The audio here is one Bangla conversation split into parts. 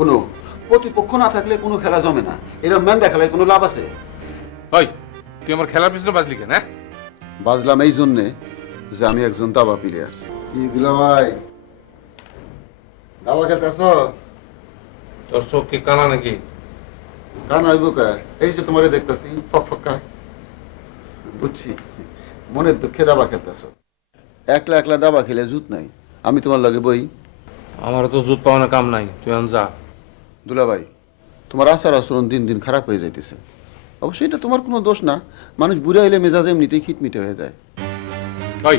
কোনো প্রতিপক্ষ না থাকলে কোনো খেলা জমে না। এরকম ম্যান দেখালে কোনো লাভ আছে? ওই তুই আমার খেলার পিছনে বাজলি কেন? হ্যাঁ, বাজলাম এই জন্যে যে আমি একজন দাবা প্লেয়ার। কি দিলা ভাই, দাবা খেলতেছ? তোর চোখ কি কানা নাকি? কান হইব কা? এই যে তোমারে দেখতেছি ফকফকা। বুঝছি, মনের দুঃখে দাবা খেলতেছ। একলা একলা দাবা খেলে জুত নাই, আমি তোমার লগে বই। আমার তো জুত পাওয়ানোর কাম নাই, তুই আন যা। দুলাভাই, তোমার আচার আচরণ দিন দিন খারাপ হয়ে যাইতেছে। অবশ্যই এটা তোমার কোনো দোষ না, মানুষ বুড়া হইলে মেজাজ এমনিতেই খিটমিটে হয়ে যায়। ওই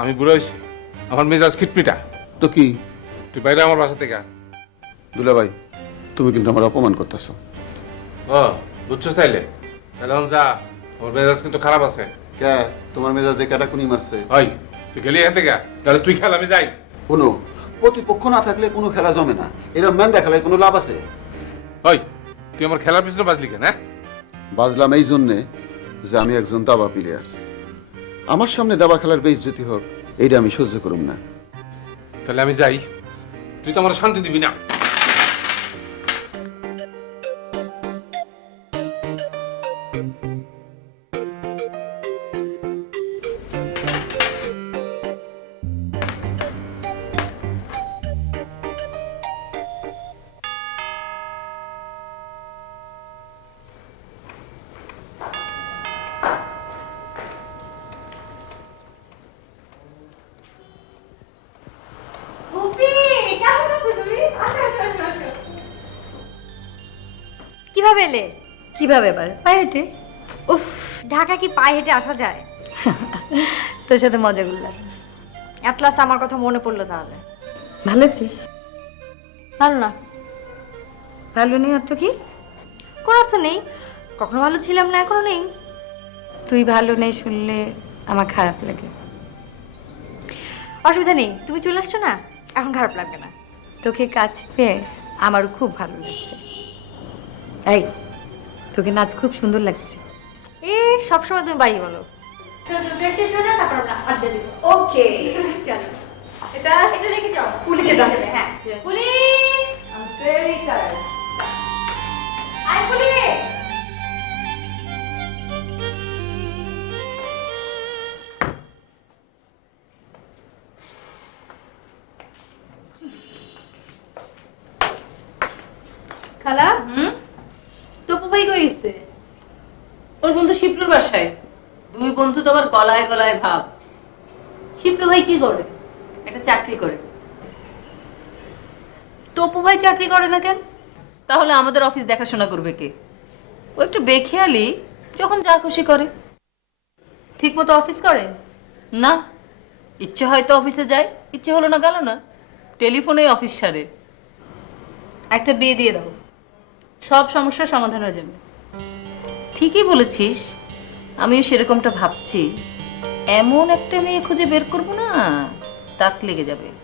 আমি বুড়ো হয়েছি, আমার মেজাজ খিটমিটা। তো কি? তুই বাইরে আমার বাসা থেকে। দুলাভাই, তুমি কিন্তু আমার অপমান করতেছো। ও বুঝছো তাইলে? তাহলে এখন যা, আমার মেজাজ কিন্তু খারাপ আছে। কে তোমার মেজাজে কেটা কুনি মারছে? ওই তুই গেলি এখান থেকে, তাহলে তুই খেল, আমি যাই। কোনো প্রতিপক্ষ না থাকলে কোনো খেলা জমে না। এরকম ম্যান দেখালে কোনো লাভ আছে? ওই তুই আমার খেলার পিছনে বাজলি কেন? হ্যাঁ, বাজলাম এই জন্যে যে আমি একজন দাবা প্লেয়ার। আমার সামনে দাবা খেলার বেইজ্জতি হোক, এইটা আমি সহ্য করুম না। তাহলে আমি যাই, তুই তো আমার শান্তি দিবি না। কিভাবে এলে? কিভাবে এবার পায়ে হেঁটে? উফ, ঢাকা কি পায়ে হেঁটে আসা যায়? তোর সাথে মজা করলাম। এট লাস্ট আমার কথা মনে পড়লো তাহলে। ভালো আছিস? ভালো না? ভালো নেই অর্থ কি? কোনো অর্থ নেই, কখনো ভালো ছিলাম না, এখনো নেই। তুই ভালো নেই শুনলে আমার খারাপ লাগে। অসুবিধা নেই, তুমি চলে আসছো না, এখন খারাপ লাগবে না। তোকে কাছে পেয়ে আমারও খুব ভালো লাগছে। এই, তোকে নাচ খুব সুন্দর লাগছে। এ সবসময় তুমি বাড়ি বলো। ওকে, চলো, এটা রেখে যাও, পুলিকে ডাকবে। হ্যাঁ পুলি, I'm very tired. আয় পুলি। খালা, তপু ভাই কই গেছে? ওর বন্ধু শিবলুর বাসায়। দুই বন্ধু তো আবার গলায় গলায় ভাব। শিপ্লু ভাই কি করে? একটা চাকরি করে। তপু ভাই চাকরি করে না কেন? তাহলে আমাদের অফিস দেখাশোনা করবে কে? ও একটু বেখেয়ালি, যখন যা খুশি করে। ঠিক মতো অফিস করে না, ইচ্ছে হয়তো অফিসে যায়, ইচ্ছে হলো না গেল না, টেলিফোনেই অফিস সারে। একটা বিয়ে দিয়ে দাও, সব সমস্যার সমাধান হয়ে যাবে। ঠিকই বলেছিস, আমিও সেরকমটা ভাবছি। এমন একটা মেয়ে খুঁজে বের করবো না, তাক লেগে যাবে।